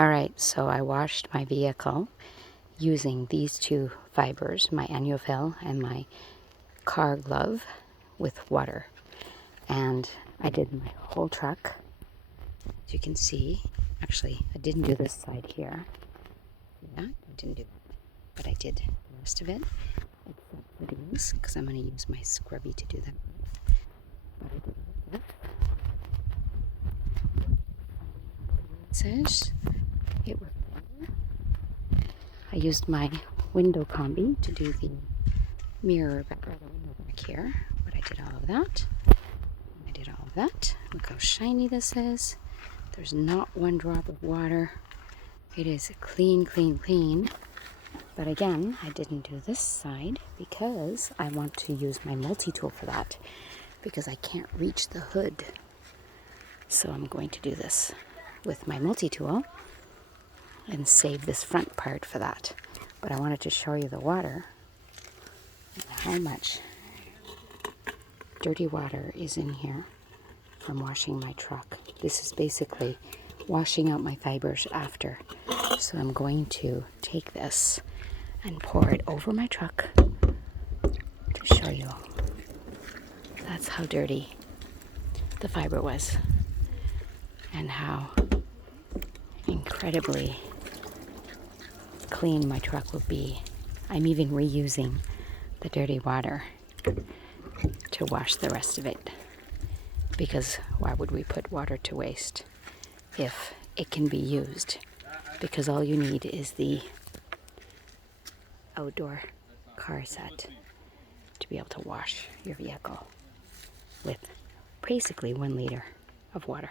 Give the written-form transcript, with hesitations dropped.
Alright, so I washed my vehicle using these two fibers, my ENJO and my car glove, with water. And I did my whole truck. As you can see, actually, I didn't do this side here. Yeah, I didn't do that. But I did the rest of it, except for these, because I'm going to use my scrubby to do that. But I did this. It says it was. I used my window combi to do the mirror back, or the window back here. But I did all of that. I did all of that. Look how shiny this is. There's not one drop of water. It is clean, clean, clean. But again, I didn't do this side because I want to use my multi-tool for that, because I can't reach the hood. So I'm going to do this with my multi-tool and save this front part for that. But I wanted to show you the water and how much dirty water is in here from washing my truck. This is basically washing out my fibers after. So I'm going to take this and pour it over my truck to show you. That's how dirty the fiber was and how incredibly clean my truck will be. I'm even reusing the dirty water to wash the rest of it, because why would we put water to waste if it can be used? Because all you need is the outdoor car set to be able to wash your vehicle with basically 1 liter of water.